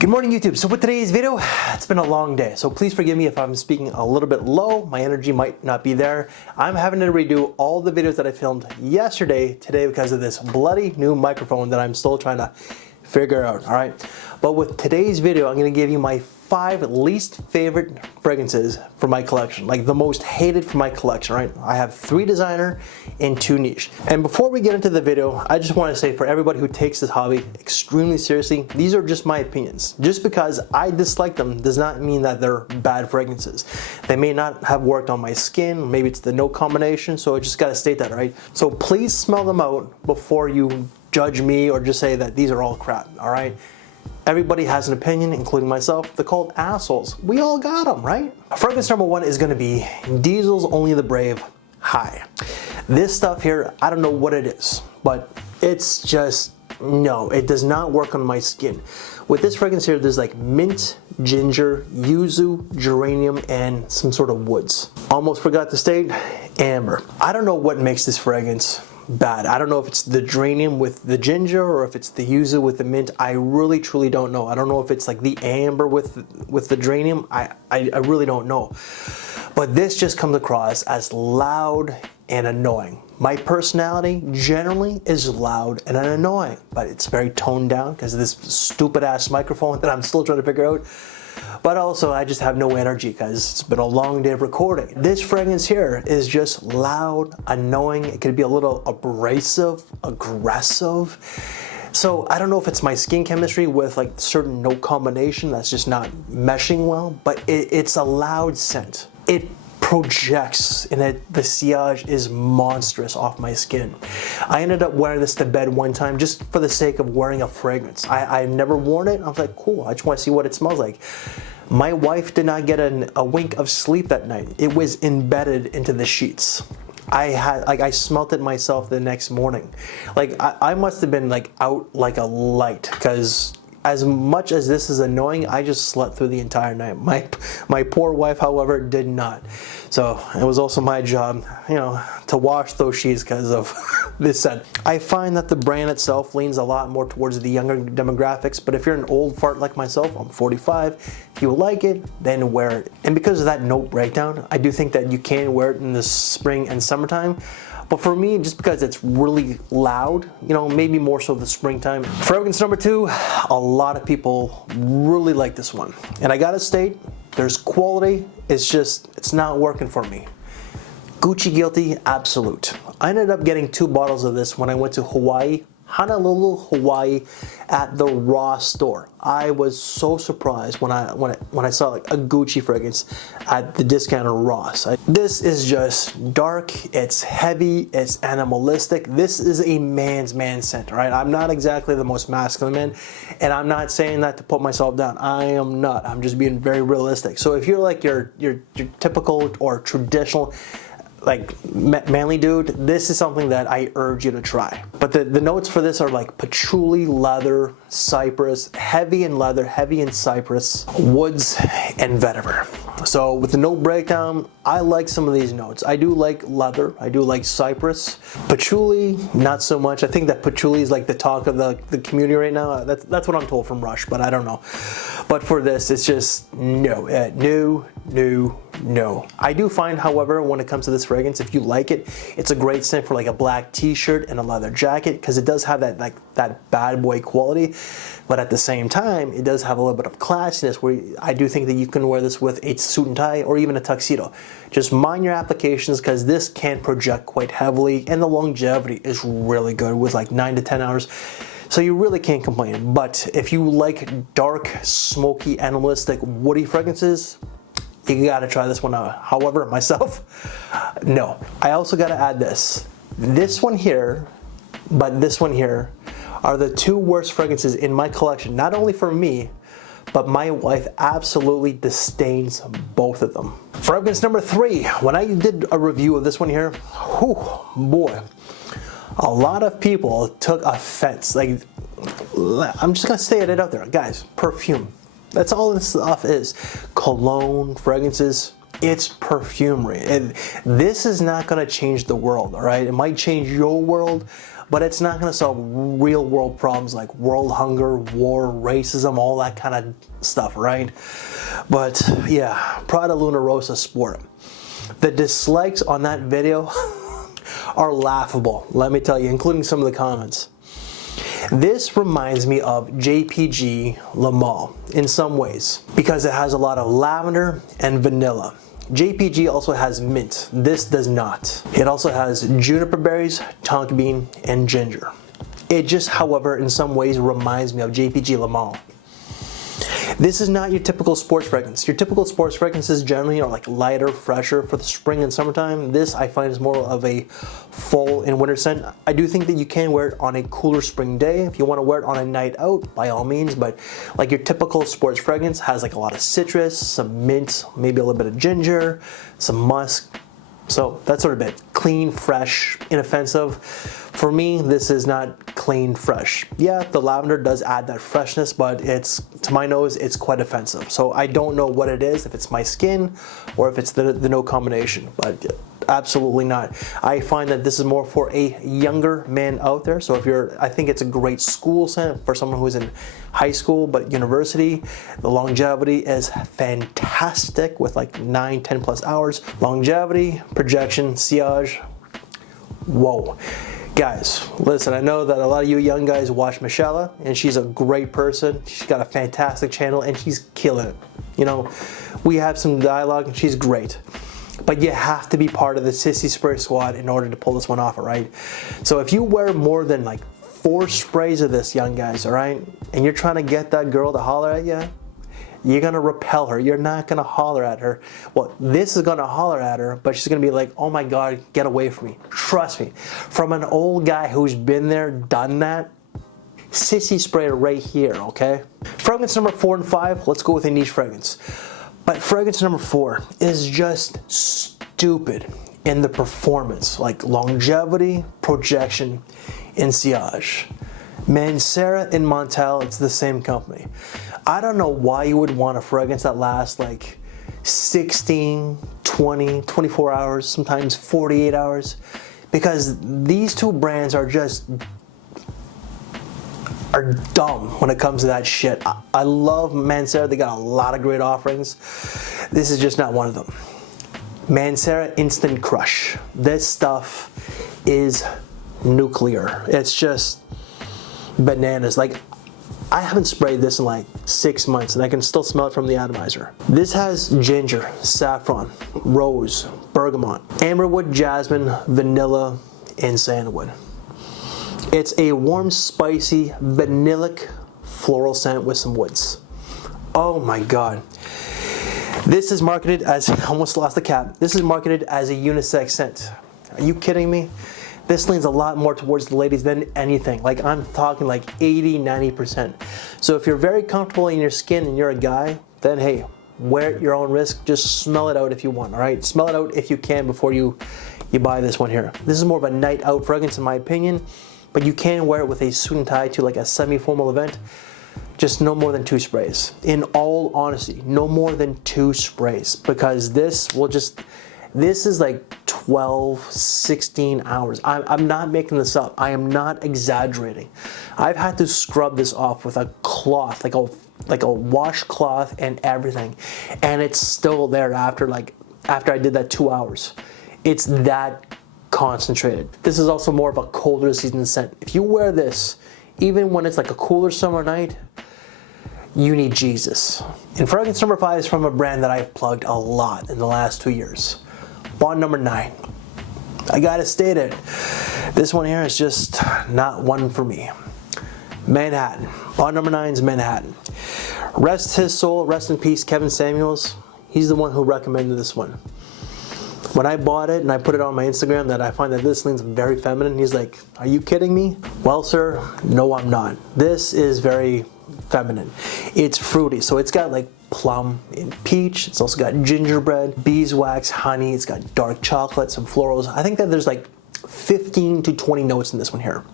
Good morning, YouTube. So with today's video, it's been a long day, so please forgive me if I'm speaking a little bit low. My energy might not be there. I'm having to redo all the videos that I filmed yesterday today because of this bloody new microphone that I'm still trying to figure out, all right? But with today's video, I'm gonna give you my 5 least favorite fragrances for my collection, like the most hated for my collection, right? I have 3 designer and 2 niche. And before we get into the video, I just want to say for everybody who takes this hobby extremely seriously, these are just my opinions. Just because I dislike them does not mean that they're bad fragrances. They may not have worked on my skin, maybe it's the note combination, so I just gotta state that, right? So please smell them out before you judge me or just say that these are all crap, all right? Everybody has an opinion, including myself. They're called assholes. We all got them, right? Fragrance number 1 is gonna be Diesel's Only the Brave High. This stuff here, I don't know what it is, but it's just, no, it does not work on my skin. With this fragrance here, there's like mint, ginger, yuzu, geranium, and some sort of woods. Almost forgot to state, amber. I don't know what makes this fragrance bad. I don't know if it's the geranium with the ginger or if it's the yuzu with the mint. I really truly don't know. I don't know if it's like the amber with the geranium. I really don't know. But this just comes across as loud and annoying. My personality generally is loud and annoying, but it's very toned down because of this stupid ass microphone that I'm still trying to figure out. But also I just have no energy because it's been a long day of recording. This fragrance here is just loud, annoying. It could be a little abrasive, aggressive. So I don't know if it's my skin chemistry with like certain note combination that's just not meshing well, but it's a loud scent. It projects and the sillage is monstrous off my skin. I ended up wearing this to bed one time just for the sake of wearing a fragrance. I've never worn it. I was like, cool, I just want to see what it smells like. My wife did not get a wink of sleep that night. It was embedded into the sheets. I smelt it myself the next morning. Like I must have been like out like a light because as much as this is annoying, I just slept through the entire night. My poor wife, however, did not. So it was also my job, you know, to wash those sheets because of this scent. I find that the brand itself leans a lot more towards the younger demographics, but if you're an old fart like myself, I'm 45, if you like it, then wear it. And because of that note breakdown, I do think that you can wear it in the spring and summertime. But for me, just because it's really loud, you know, maybe more so the springtime. Fragrance number 2, a lot of people really like this one. And I gotta state, there's quality, it's not working for me. Gucci Guilty Absolute. I ended up getting 2 bottles of this when I went to Hawaii, Honolulu, Hawaii, at the Ross store. I was so surprised when I saw like a Gucci fragrance at the discounter Ross. This is just dark, it's heavy, it's animalistic. This is a man's man scent, right? I'm not exactly the most masculine man, and I'm not saying that to put myself down. I am not. I'm just being very realistic. So if you're like your typical or traditional like manly dude, this is something that I urge you to try. But the notes for this are like patchouli, leather, cypress, heavy in leather, heavy in cypress, woods, and vetiver. So with the note breakdown, I like some of these notes. I do like leather, I do like cypress. Patchouli, not so much. I think that patchouli is like the talk of the community right now. That's what I'm told from Rush, but I don't know. But for this, it's just no, no. I do find, however, when it comes to this fragrance, if you like it, it's a great scent for like a black t-shirt and a leather jacket because it does have that like that bad boy quality, but at the same time, it does have a little bit of classiness where I do think that you can wear this with a suit and tie or even a tuxedo. Just mind your applications because this can project quite heavily and the longevity is really good with like 9 to 10 hours. So you really can't complain. But if you like dark, smoky, animalistic, woody fragrances, you gotta try this one out. However, myself, no. I also gotta add this. This one here, but this one here, are the 2 worst fragrances in my collection. Not only for me, but my wife absolutely disdains both of them. Fragrance number 3, when I did a review of this one here, whew, boy, a lot of people took offense. Like, I'm just gonna say it out there, guys, perfume. That's all this stuff is. Cologne, fragrances, it's perfumery. And this is not gonna change the world, all right? It might change your world, but it's not going to solve real world problems like world hunger, war, racism, all that kind of stuff, right? But yeah, Prada Luna Rossa Sport. The dislikes on that video are laughable, let me tell you, including some of the comments. This reminds me of JPG Le Male in some ways because it has a lot of lavender and vanilla. JPG also has mint. This does not. It also has juniper berries, tonka bean, and ginger. It just, however, in some ways reminds me of JPG Le Male. This is not your typical sports fragrance. Your typical sports fragrances generally are like lighter, fresher for the spring and summertime. This I find is more of a fall and winter scent. I do think that you can wear it on a cooler spring day. If you want to wear it on a night out, by all means, but like your typical sports fragrance has like a lot of citrus, some mint, maybe a little bit of ginger, some musk. So that sort of bit. Clean, fresh, inoffensive. For me, this is not clean, fresh. Yeah, the lavender does add that freshness, but it's, to my nose, it's quite offensive. So I don't know what it is, if it's my skin or if it's the no combination, but absolutely not. I find that this is more for a younger man out there. So if you're, I think it's a great school scent for someone who's in high school, but university, the longevity is fantastic with like 9-10 plus hours. Longevity, projection, sillage, whoa. Guys, listen, I know that a lot of you young guys watch Michelle, and she's a great person. She's got a fantastic channel, and she's killing it. You know, we have some dialogue, and she's great. But you have to be part of the Sissy Spray squad in order to pull this one off, all right? So if you wear more than like 4 sprays of this, young guys, all right, and you're trying to get that girl to holler at you, you're gonna repel her. You're not gonna holler at her. Well, this is gonna holler at her, but she's gonna be like, oh my God, get away from me. Trust me. From an old guy who's been there, done that, Sissy Spray right here, okay? Fragrance number 4 and 5, let's go with a niche fragrance. But fragrance number 4 is just stupid in the performance, like longevity, projection, and sillage. Mancera and Montel, it's the same company. I don't know why you would want a fragrance that lasts like 16, 20, 24 hours, sometimes 48 hours, because these two brands are just dumb when it comes to that shit. I love Mancera, they got a lot of great offerings. This is just not one of them. Mancera Instant Crush. This stuff is nuclear. It's just bananas. Like, I haven't sprayed this in like 6 months and I can still smell it from the atomizer. This has ginger, saffron, rose, bergamot, amberwood, jasmine, vanilla, and sandalwood. It's a warm, spicy, vanillic floral scent with some woods. Oh my God. This is marketed as, I almost lost the cap. This is marketed as a unisex scent. Are you kidding me? This leans a lot more towards the ladies than anything. Like, I'm talking like 80, 90%. So if you're very comfortable in your skin and you're a guy, then hey, wear it at your own risk. Just smell it out if you want, all right? Smell it out if you can before you buy this one here. This is more of a night out fragrance in my opinion, but you can wear it with a suit and tie to like a semi-formal event. Just no more than 2 sprays. In all honesty, no more than 2 sprays, because this will just, this is like 12, 16 hours. I'm not making this up. I am not exaggerating. I've had to scrub this off with a cloth, like a washcloth and everything, and it's still there after I did that 2 hours. It's that concentrated. This is also more of a colder season scent. If you wear this, even when it's like a cooler summer night, you need Jesus. And fragrance number 5 is from a brand that I've plugged a lot in the last 2 years. Bond number 9. I gotta state it. This one here is just not one for me. Manhattan. Bond number 9 is Manhattan. Rest his soul, rest in peace, Kevin Samuels. He's the one who recommended this one. When I bought it and I put it on my Instagram that I find that this leans very feminine, he's like, are you kidding me? Well, sir, no, I'm not. This is very feminine. It's fruity, so it's got like plum and peach. It's also got gingerbread, beeswax, honey. It's got dark chocolate, some florals. I think that there's like 15 to 20 notes in this one here.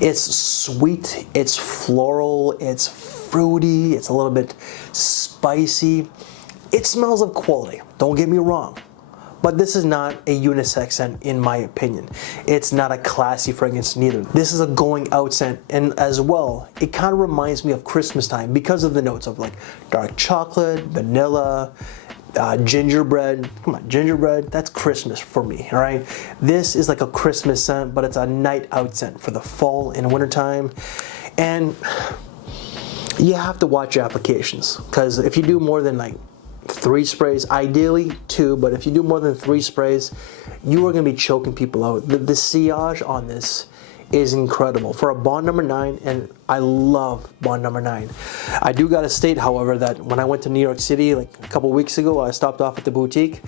It's sweet, it's floral, it's fruity, it's a little bit spicy. It smells of quality, don't get me wrong. But this is not a unisex scent in my opinion. It's not a classy fragrance neither. This is a going out scent, and as well, it kind of reminds me of Christmas time because of the notes of like dark chocolate, vanilla, gingerbread. Come on, gingerbread, that's Christmas for me, all right? This is like a Christmas scent, but it's a night out scent for the fall and winter time. And you have to watch your applications, because if you do more than like 3 sprays, ideally 2, but if you do more than 3 sprays, you are going to be choking people out. The sillage on this is incredible for a Bond number 9, and I love Bond number 9. I do gotta state, however, that when I went to New York City like a couple weeks ago, I stopped off at the boutique.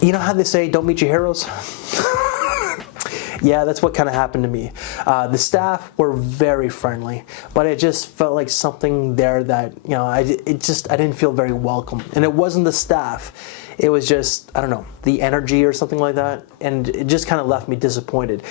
You know how they say, don't meet your heroes? Yeah, that's what kind of happened to me. The staff were very friendly, but it just felt like something there that, you know, I didn't feel very welcome. And it wasn't the staff. It was just, I don't know, the energy or something like that. And it just kind of left me disappointed.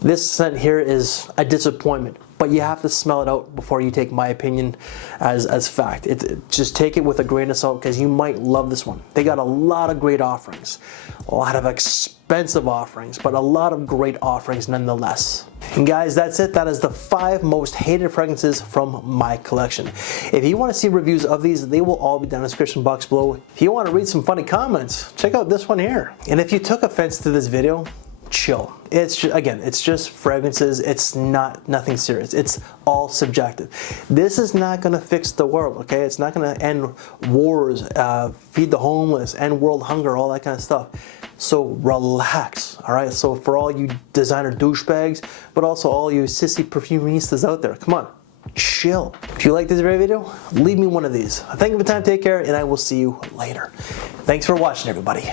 This scent here is a disappointment, but you have to smell it out before you take my opinion as fact. Just take it with a grain of salt, because you might love this one. They got a lot of great offerings, a lot of expensive offerings, but a lot of great offerings nonetheless. And guys, that's it. That is the 5 most hated fragrances from my collection. If you want to see reviews of these, they will all be down in the description box below. If you want to read some funny comments, check out this one here. And if you took offense to this video, chill. It's just, again, it's just fragrances. It's nothing serious. It's all subjective. This is not going to fix the world, okay? It's not going to end wars, feed the homeless, end world hunger, all that kind of stuff. So relax, all right? So for all you designer douchebags, but also all you sissy perfumistas out there, come on, chill. If you like this video, leave me one of these. Thank you for your time, take care, and I will see you later. Thanks for watching, everybody.